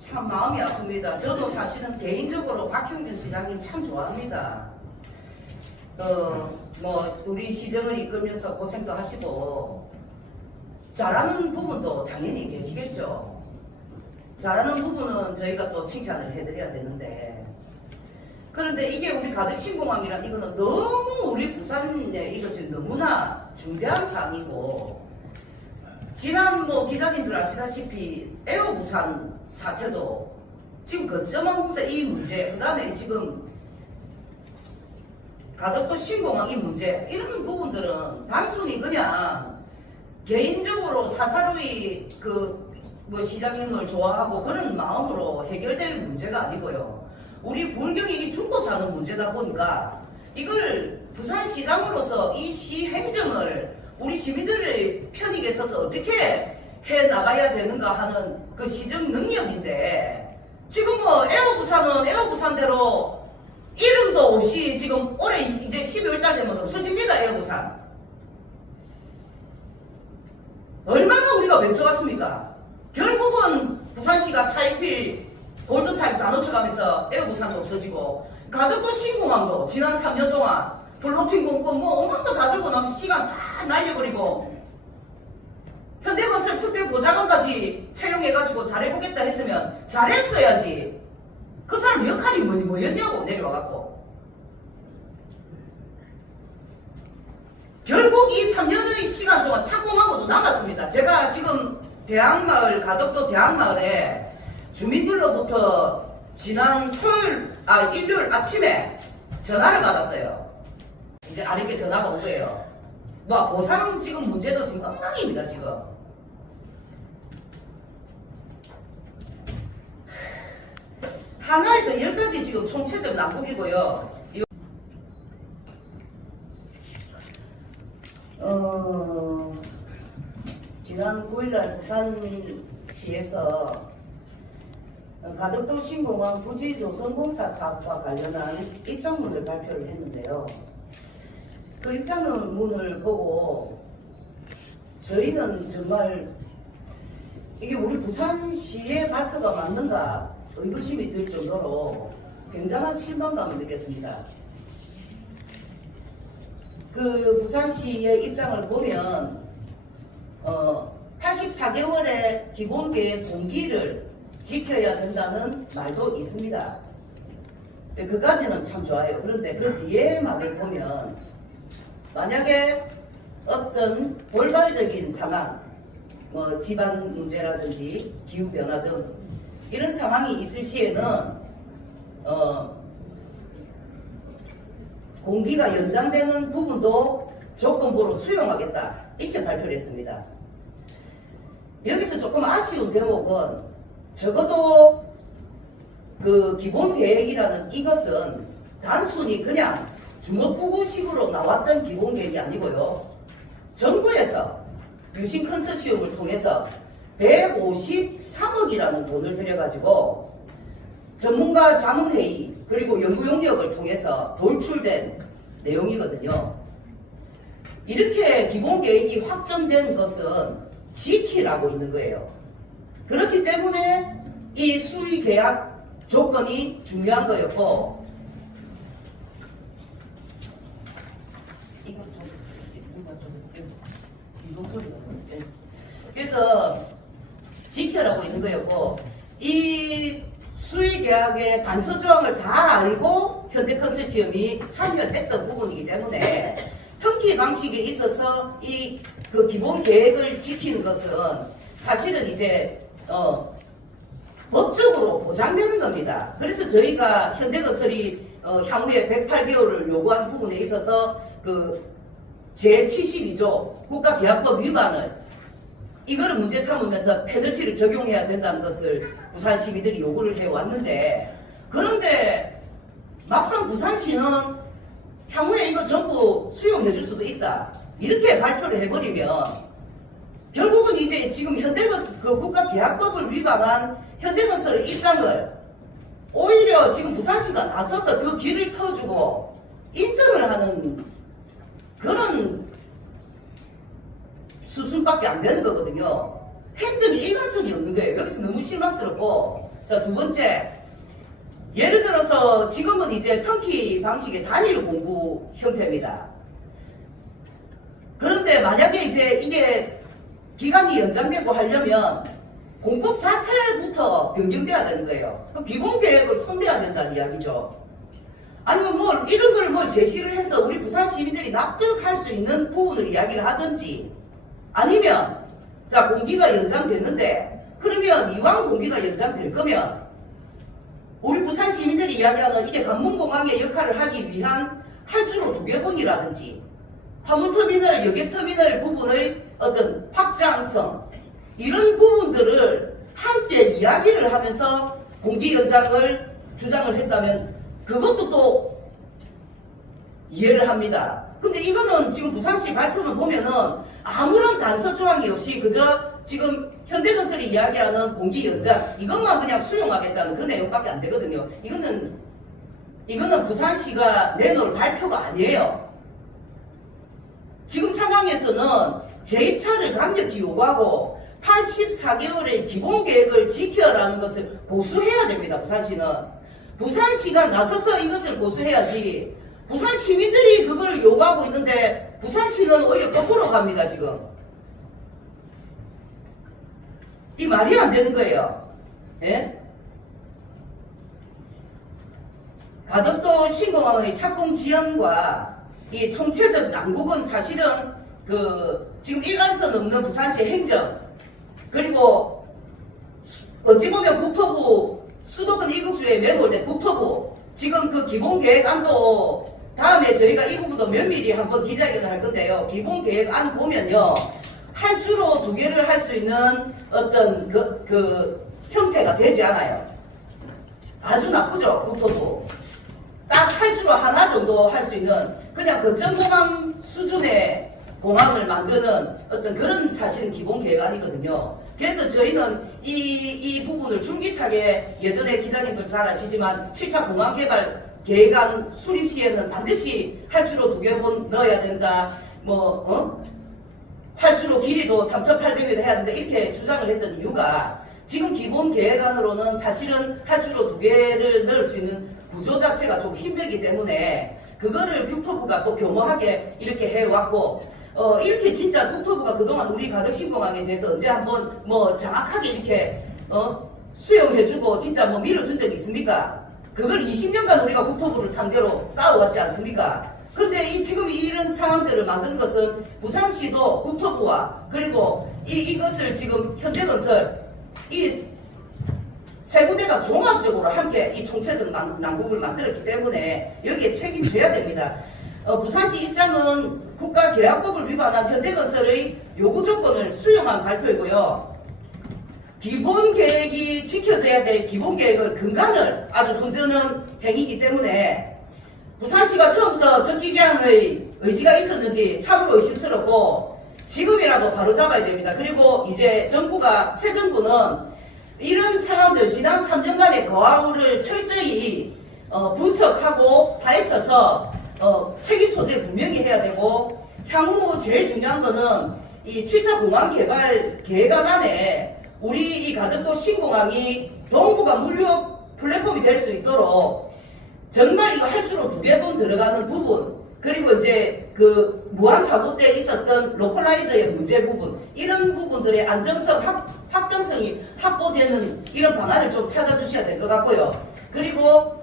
참 마음이 아픕니다. 저도 사실은 개인적으로 박형준 시장님 참 좋아합니다. 뭐 우리 시정을 이끌면서 고생도 하시고 잘하는 부분도 당연히 계시겠죠. 잘하는 부분은 저희가 또 칭찬을 해드려야 되는데, 그런데 이게 우리 가덕신공항이란 이거는 너무 우리 부산에 이거 지금 너무나 중대한 사안이고, 지난 뭐 기자님들 아시다시피 에어 부산 사태도 지금 거점한 곳에 이 문제, 그 다음에 지금 가덕도 신공항 이 문제, 이런 부분들은 단순히 그냥 개인적으로 사사로이 뭐 시장님을 좋아하고 그런 마음으로 해결될 문제가 아니고요. 우리 불경이 죽고 사는 문제다 보니까 이걸 부산시장으로서 이 시 행정을 우리 시민들의 편익에 서서 어떻게 해 나가야 되는가 하는 그 시정 능력인데, 지금 뭐 에어부산은 에어부산대로 이름도 없이 지금 올해 이제 12월 달 되면 없어집니다. 에어부산 얼마나 우리가 외쳐갔습니까? 결국은 부산시가 차일필 골드타임 다 놓쳐가면서 에어부산도 없어지고, 가덕도 신공항도 지난 3년 동안 플로팅 공법 뭐 오만 거 다 들고 나면 시간 다 날려버리고, 현대건설 특별보좌관까지 채용해가지고 잘해보겠다 했으면 잘했어야지. 그 사람 역할이 뭐였냐고 내려와갖고. 결국 이 3년의 시간 동안 착공하고도 남았습니다. 제가 지금 대학마을, 가덕도 대학마을에 주민들로부터 지난 일요일 아침에 전화를 받았어요. 이제 아랫게 전화가 온 거예요. 뭐 보상 지금 문제도 지금 엉망입니다. 지금 하나에서 10가지 지금 총체적 난국이고요. 지난 9일날 부산시에서 가덕도 신공항 부지조선공사 사업과 관련한 입장문을 발표를 했는데요. 그 입장문을 보고 저희는 정말 이게 우리 부산시의 발표가 맞는가 의구심이 들 정도로 굉장한 실망감을 느꼈습니다. 그 부산시의 입장을 보면 84개월의 기본계획 공기를 지켜야 된다는 말도 있습니다. 그까지는 참 좋아요. 그런데 그 뒤에 말을 보면 만약에 어떤 돌발적인 상황, 뭐 집안 문제라든지 기후변화 등 이런 상황이 있을 시에는 공기가 연장되는 부분도 조건부로 수용하겠다, 이렇게 발표를 했습니다. 여기서 조금 아쉬운 대목은 적어도 그 기본 계획이라는 이것은 단순히 그냥 주먹구구식으로 나왔던 기본 계획이 아니고요. 정부에서 유신 컨소시엄을 통해서 153억이라는 돈을 들여가지고 전문가 자문회의 그리고 연구 용역을 통해서 돌출된 내용이거든요. 이렇게 기본 계획이 확정된 것은 지키라고 있는 거예요. 그렇기 때문에 이 수의 계약 조건이 중요한 거였고, 그래서 지켜라고 있는 거였고, 이 수의 계약의 단서 조항을 다 알고 현대컨소시엄이 참여를 했던 부분이기 때문에 특히 방식에 있어서 이 그 기본 계획을 지키는 것은 사실은 이제 법적으로 보장되는 겁니다. 그래서 저희가 현대건설이 향후에 108개월을 요구한 부분에 있어서 그 제72조 국가계약법 위반을 이거를 문제 삼으면서 페널티를 적용해야 된다는 것을 부산 시민들이 요구를 해왔는데, 그런데 막상 부산시는 향후에 이거 전부 수용해 줄 수도 있다, 이렇게 발표를 해버리면 결국은 이제 지금 그 국가계약법을 위반한 현대건설의 입장을 오히려 지금 부산시가 나서서 그 길을 터주고 인정을 하는 그런 수순밖에 안 되는 거거든요. 행정이 일관성이 없는 거예요. 여기서 너무 실망스럽고, 자, 두 번째. 예를 들어서 지금은 이제 터키 방식의 단일 공부 형태입니다. 그런데 만약에 이제 이게 기간이 연장되고 하려면 공법 자체부터 변경돼야 되는 거예요. 기본 계획을 손대야 된다는 이야기죠. 아니면 뭐 이런 걸 뭐 제시를 해서 우리 부산 시민들이 납득할 수 있는 부분을 이야기를 하든지, 아니면 자, 공기가 연장됐는데 그러면 이왕 공기가 연장될 거면 우리 부산 시민들이 이야기하는 이게 관문공항의 역할을 하기 위한 할주로 두개분이라든지 화물터미널, 여객터미널 부분의 어떤 확장성, 이런 부분들을 함께 이야기를 하면서 공기 연장을 주장을 했다면 그것도 또 이해를 합니다. 근데 이거는 지금 부산시 발표를 보면은 아무런 단서 조항이 없이 그저 지금 현대건설이 이야기하는 공기 연장 이것만 그냥 수용하겠다는 그 내용밖에 안 되거든요. 이거는 부산시가 내놓을 발표가 아니에요. 지금 상황에서는 재입찰을 강력히 요구하고 84개월의 기본계획을 지켜라는 것을 고수해야 됩니다. 부산시는. 부산시가 나서서 이것을 고수해야지, 부산 시민들이 그걸 요구하고 있는데 부산시는 오히려 거꾸로 갑니다. 지금 이 말이 안 되는 거예요. 예? 가덕도 신공항의 착공 지연과 이 총체적 난국은 사실은 지금 일관성 없는 부산시의 행정, 그리고 어찌 보면 국토부 수도권 일국수에 메모될 국토부 지금 그 기본계획안도 다음에 저희가 이 부분도 면밀히 한번 기자회견을 할 건데요. 기본계획안 보면요, 할주로 두 개를 할 수 있는 어떤 그 형태가 되지 않아요. 아주 나쁘죠. 국토부 딱 할주로 하나 정도 할 수 있는 그냥 거점공항 수준의 공항을 만드는 어떤 그런 사실은 기본계획안이거든요. 그래서 저희는 이 부분을 줄기차게, 예전에 기자님들 잘 아시지만 7차 공항개발 계획안 수립 시에는 반드시 할주로 2개 넣어야 된다, 활주로 길이도 3,800m 해야 된다, 이렇게 주장을 했던 이유가 지금 기본 계획안으로는 사실은 활주로 2개를 넣을 수 있는 구조 자체가 좀 힘들기 때문에 그거를 국토부가 또 교묘하게 이렇게 해왔고, 이렇게 진짜 국토부가 그동안 우리 가덕신공항에 대해서 언제 한번 정확하게 이렇게 수용해주고 진짜 밀어준 적이 있습니까? 그걸 20년간 우리가 국토부를 상대로 싸워왔지 않습니까? 근데 지금 이런 상황들을 만든 것은 부산시도 국토부와 그리고 이것을 지금 현대건설 이 세 군데가 종합적으로 함께 이 총체적 난국을 만들었기 때문에 여기에 책임져야 됩니다. 부산시 입장은 국가계약법을 위반한 현대건설의 요구 조건을 수용한 발표이고요. 기본계획이 지켜져야 될 기본계획을 근간을 아주 흔드는 행위이기 때문에 부산시가 처음부터 적기계양의 의지가 있었는지 참으로 의심스럽고 지금이라도 바로잡아야 됩니다. 그리고 이제 정부가, 새 정부는 이런 상황들, 지난 3년간의 거하우를 철저히 분석하고 파헤쳐서 책임 소재를 분명히 해야 되고, 향후 제일 중요한 거는 이 7차 공항 개발 계획안 안에 우리 이 가덕도 신공항이 동부가 물류 플랫폼이 될 수 있도록 정말 이거 할주로 2개 들어가는 부분, 그리고 이제 그 무한사고 때 있었던 로컬라이저의 문제 부분, 이런 부분들의 안정성, 확정성이 확보되는 이런 방안을 좀 찾아주셔야 될 것 같고요. 그리고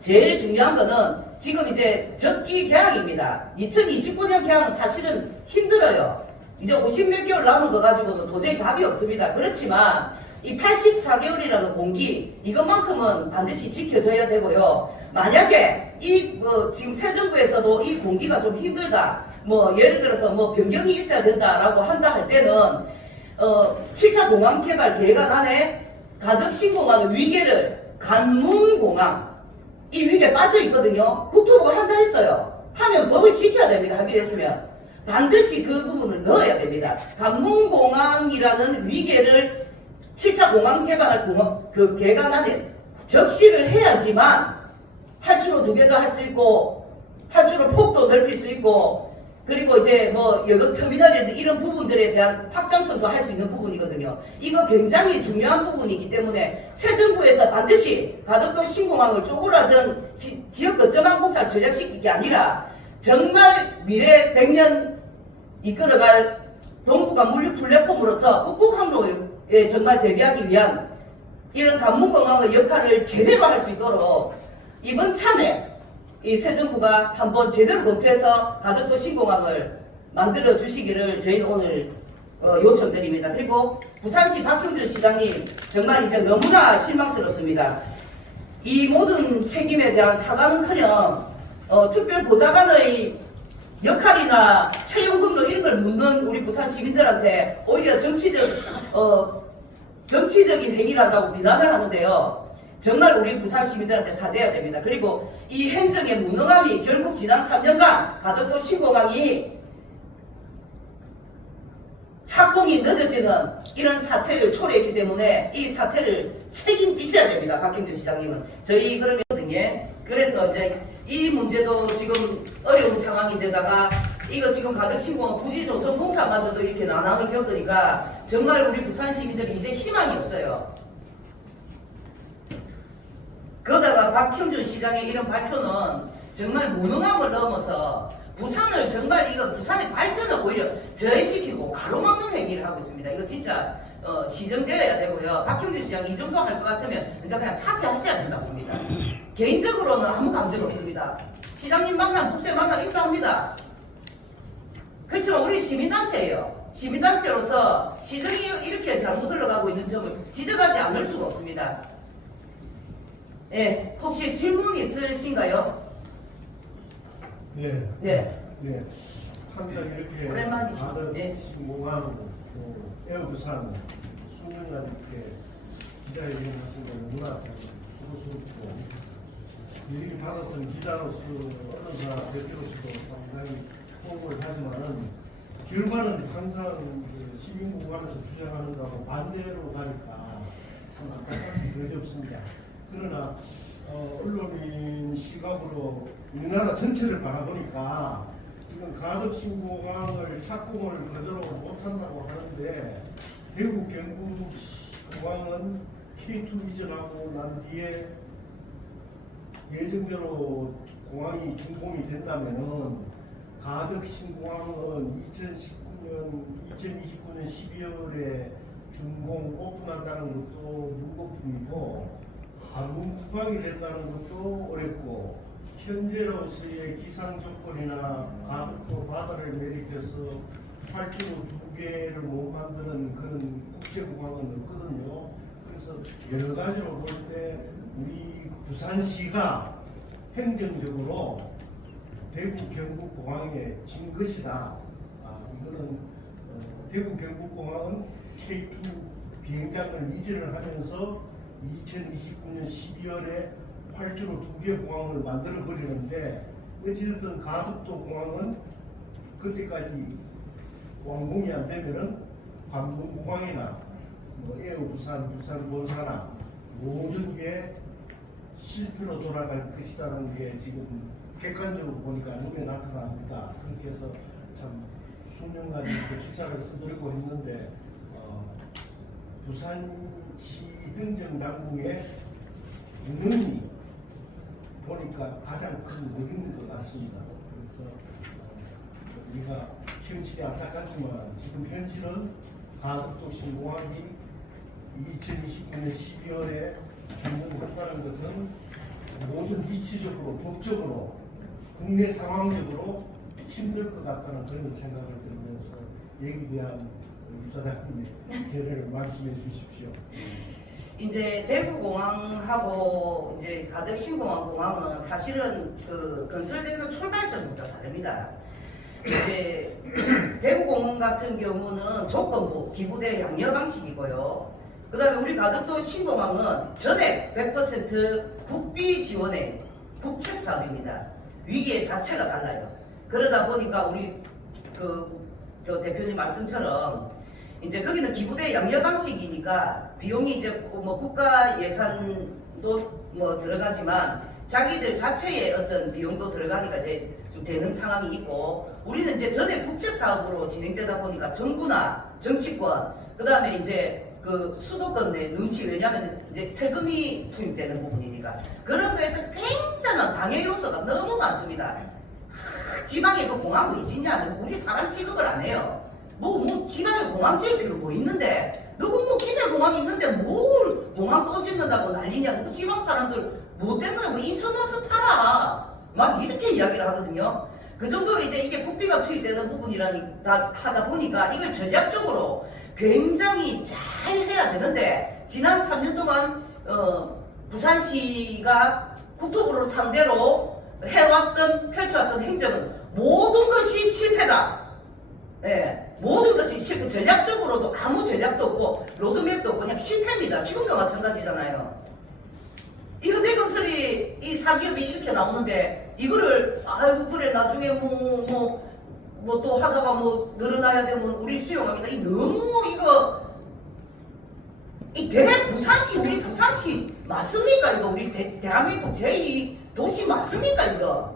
제일 중요한 거는 지금 이제 적기 개항입니다. 2029년 개항은 사실은 힘들어요. 이제 50몇 개월 남은 거 가지고는 도저히 답이 없습니다. 그렇지만 이 84개월이라는 공기, 이것만큼은 반드시 지켜져야 되고요. 만약에 지금 새 정부에서도 이 공기가 좀 힘들다, 예를 들어서 변경이 있어야 된다라고 한다 할 때는 7차 공항 개발 계획안 안에 가덕신공항의 위계를 관문공항, 이 위계에 빠져 있거든요. 국토부가 한다 했어요. 하면 법을 지켜야 됩니다. 하기로 했으면 반드시 그 부분을 넣어야 됩니다. 관문공항이라는 위계를 7차 공항 개발할 그 계획안 안에 적시를 해야지만 할주로 2개도 할 수 있고, 할주로 폭도 넓힐 수 있고, 그리고 이제 뭐 여객 터미널이라든 이런 부분들에 대한 확장성도 할 수 있는 부분이거든요. 이거 굉장히 중요한 부분이기 때문에 새 정부에서 반드시 가덕도 신공항을 쪼그라든 지역 거점항 공사를 전략시킬 게 아니라 정말 미래 100년 이끌어갈 동북아 물류 플랫폼으로서 북극항로에 정말 대비하기 위한 이런 관문공항의 역할을 제대로 할 수 있도록 이번 참에 이 새 정부가 한번 제대로 검토해서 가덕도 신공항을 만들어 주시기를 저희는 오늘 요청드립니다. 그리고 부산시 박형준 시장님 정말 이제 너무나 실망스럽습니다. 이 모든 책임에 대한 사과는커녕 특별보좌관의 역할이나 채용 등록 이런 걸 묻는 우리 부산 시민들한테 오히려 정치적인 행위를 한다고 비난을 하는데요. 정말 우리 부산 시민들한테 사죄해야 됩니다. 그리고 이 행정의 무능함이 결국 지난 3년간 가덕도 신공항이 착공이 늦어지는 이런 사태를 초래했기 때문에 이 사태를 책임지셔야 됩니다. 박형준 시장님은. 저희 그러면 그래서 이제 이 문제도 지금 어려운 상황인데다가 이거 지금 가덕 신공항 부지 조성 공사마저도 이렇게 난항을 겪으니까 정말 우리 부산 시민들이 이제 희망이 없어요. 그러다가 박형준 시장의 이런 발표는 정말 무능함을 넘어서 부산을 정말 이거 부산의 발전을 오히려 저해시키고 가로막는 행위를 하고 있습니다. 이거 진짜 시정되어야 되고요. 박형준 시장 이 정도 할 것 같으면 이제 그냥 사퇴하셔야 된다고 봅니다. 개인적으로는 아무 감정 없습니다. 시장님 만나면 국대 만나면 인사합니다. 그렇지만 우리 시민단체예요. 시민단체로서 시정이 이렇게 잘못 흘러가고 있는 점을 지적하지 않을 수가 없습니다. 네, 혹시 질문 있으신가요? 네. 네. 네. 항상 이렇게 오랜만이시죠. 다들 네. 신공항, 에어부산 수년간 이렇게 기자회견 하신 거 너무나 수고스럽고 일을 받았던 기자로서 언론사 대표로서도 상당히 호응을 하지만은 결과는 항상 시민공항에서 주장하는 거하고 반대로 가니까 참 안타깝게 그지없습니다. 그러나 언론인 시각으로 우리나라 전체를 바라보니까 지금 가덕 신공항을 착공을 그대로 못한다고 하는데 대구 경북 공항은 K2 이전하고 난 뒤에 예정대로 공항이 준공이 된다면은 가덕 신공항은 2029년 12월에 준공 오픈한다는 것도 문고품이고 관문공항이 된다는 것도 어렵고 현재로서의 기상 조건이나 또 바다를 매립해서 활주로 2개를 못 만드는 그런 국제공항은 없거든요. 그래서 여러 가지로 볼 때 우리 부산시가 행정적으로 대구 경북 공항에 진 것이다. 이거는 대구 경북 공항은 K2 비행장을 이전을 하면서 2029년 12월에 활주로 2개 공항을 만들어 버리는데 어찌됐든 가덕도 공항은 그때까지 완공이 안 되면은 관문공항이나 에어부산, 부산 본사나 모든 게 실패로 돌아갈 것이라는 게 지금 객관적으로 보니까 눈에 나타납니다. 그렇게 해서 참 수년간 이렇게 기사를 써드리고 했는데 부산시 행정당국의 운영이 보니까 가장 큰 원인인 것 같습니다. 그래서 우리가 현실이 안타깝지만 지금 현실은 가덕도 신공항이 2029년 12월에 준공한다는 것은 모든 이치적으로 법적으로 국내 상황적으로 힘들 것 같다는 그런 생각을 들면서 여기에 대한 이사장님의 견해를 말씀해 주십시오. 이제 대구공항하고 이제 가덕 신공항 공항은 사실은 그 건설되는 출발점부터 다릅니다. 이제 대구공항 같은 경우는 조건부 기부대 양려 방식이고요. 그다음에 우리 가덕도 신공항은 전액 100% 국비 지원의 국책 사업입니다. 위계 자체가 달라요. 그러다 보니까 우리 그 대표님 말씀처럼 이제 거기는 기부대 양려 방식이니까 비용이 이제 뭐 국가 예산도 뭐 들어가지만 자기들 자체의 어떤 비용도 들어가니까 이제 좀 되는 상황이 있고, 우리는 이제 전에 국책 사업으로 진행되다 보니까 정부나 정치권, 그 다음에 이제 그 수도권 내 눈치, 왜냐면 이제 세금이 투입되는 부분이니까 그런 거에서 굉장한 방해 요소가 너무 많습니다. 지방에 그 공항 왜 짓냐? 우리 사람 취급을 안 해요. 뭐 지방에 공항 지을 필요 뭐 있는데, 누구 뭐 김해 공항이 있는데 뭘 공항 또 짓는다고 난리냐? 뭐 지방 사람들 뭐 때문에 뭐 인천 와서 타라 막 이렇게 이야기를 하거든요. 그 정도로 이제 이게 국비가 투입되는 부분이라니까 하다 보니까 이걸 전략적으로 굉장히 잘 해야 되는데, 지난 3년 동안 부산시가 국토부를 상대로 해왔던 펼쳐왔던 행정은 모든 것이 실패다. 예, 모든 것이 실패. 전략적으로도 아무 전략도 없고 로드맵도 없고 그냥 실패입니다. 지금도 마찬가지잖아요. 이거 대건설이 이 사기업이 이렇게 나오는데 이거를 아이고 그래 나중에 뭐 또 하다가 뭐 늘어나야 되면 우리 수용하기다. 이 너무 이거 이 부산시 우리 부산시 맞습니까? 이거 우리 대한민국 제2 도시 맞습니까? 이거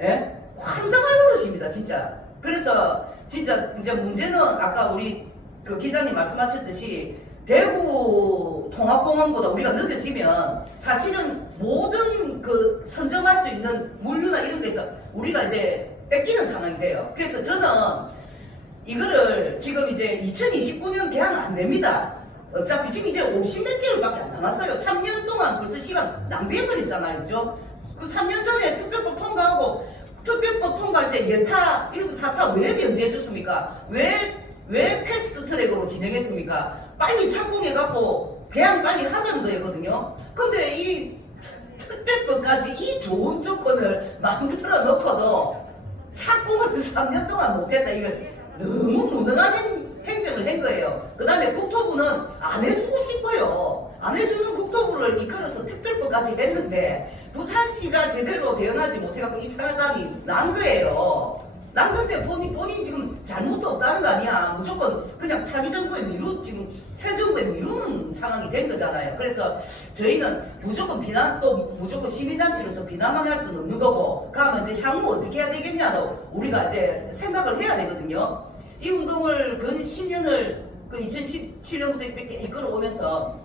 예? 환장할 노릇입니다 진짜. 그래서 진짜 이제 문제는 아까 우리 그 기자님 말씀하셨듯이 대구 통합공항보다 우리가 늦어지면 사실은 모든 그 선점할 수 있는 물류나 이런 데서 우리가 이제 뺏기는 상황이 돼요. 그래서 저는 이거를 지금 이제 2029년 개항 안 됩니다. 어차피 지금 이제 50몇 개월밖에 안 남았어요. 3년 동안 벌써 시간 낭비해버렸잖아요. 그죠? 그 3년 전에 특별법 통과하고 특별법 통과할 때 예타, 이렇게 사타 왜 면제해줬습니까? 왜 패스트 트랙으로 진행했습니까? 빨리 착공해갖고 개항 빨리 하자는 거였거든요. 근데 이 특별법까지 이 좋은 조건을 만들어 놓고도 착공을 3년 동안 못했다. 이거 너무 무능한 행정을 한 거예요. 그 다음에 국토부는 안 해주고 싶어요. 안 해주는 국토부를 이끌어서 특별법까지 했는데 부산시가 제대로 대응하지 못해갖고 이 사람이 난 거예요. 난 건데 본인 지금 잘못도 없다는 거 아니야. 무조건 그냥 차기 정부에 지금 새 정부에 미루는 상황이 된 거잖아요. 그래서 저희는 무조건 비난, 또 무조건 시민단체로서 비난만 할 수는 없는 거고, 그러면 이제 향후 어떻게 해야 되겠냐로 우리가 이제 생각을 해야 되거든요. 이 운동을 근 10년을 그 2017년부터 이렇게 이끌어오면서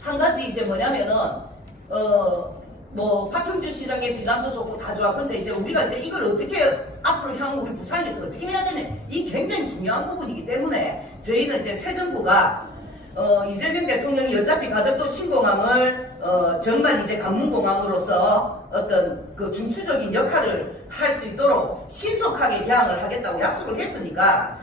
한 가지 이제 뭐냐면은 뭐 박형준 시장의 비난도 좋고 다 좋아. 근데 이제 우리가 이제 이걸 어떻게 앞으로 향후 우리 부산에서 어떻게 해야 되는 이 굉장히 중요한 부분이기 때문에 저희는 이제 새 정부가 이재명 대통령이 어차피 가덕도 신공항을 정말 이제 관문공항으로서 어떤 그 중추적인 역할을 할 수 있도록 신속하게 개항을 하겠다고 약속을 했으니까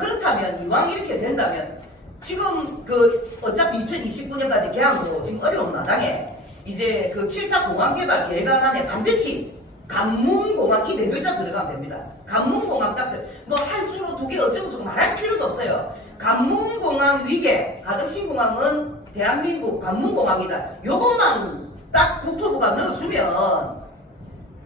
그렇다면 이왕 이렇게 된다면 지금 그 어차피 2029년까지 개항으로 지금 어려운 마당에 이제 그 7차 공항 개발 계획안에 반드시 관문공항 이 네 글자 들어가면 됩니다. 관문공항 딱 뭐 할주로 2개 어쩌고저쩌고 말할 필요도 없어요. 관문공항 위계 가덕신공항은 대한민국 관문공항이다. 요것만 딱 국토부가 넣어주면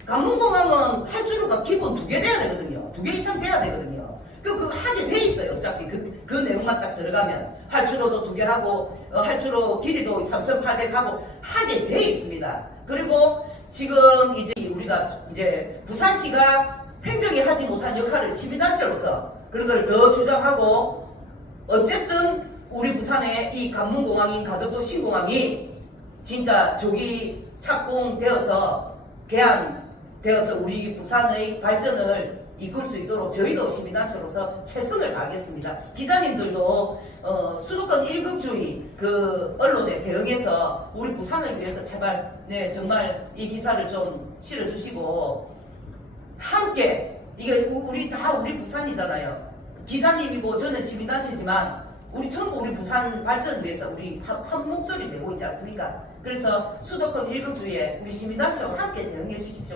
관문공항은 할주로가 기본 2개 돼야 되거든요. 2개 이상 돼야 되거든요. 그 하게 돼 있어요. 어차피 그 내용만 딱 들어가면 할주로도 2개 하고 할주로 길이도 3,800 하고 하게 돼 있습니다. 그리고 지금 이제 우리가 이제 부산시가 행정이 하지 못한 역할을 시민단체로서 그런 걸 더 주장하고, 어쨌든 우리 부산의 이 관문공항인 가덕도 신공항이 진짜 조기 착공되어서 개항되어서 우리 부산의 발전을 이끌 수 있도록 저희도 시민단체로서 최선을 다하겠습니다. 기자님들도 수도권 일극주의 그 언론에 대응해서 우리 부산을 위해서 제발 정말 이 기사를 좀 실어주시고, 함께 이게 우리 부산이잖아요. 기자님이고 저는 시민단체지만 우리 전부 우리 부산 발전을 위해서 우리 한 목소리 내고 있지 않습니까? 그래서 수도권 일극주의에 우리 시민단체와 함께 대응해 주십시오.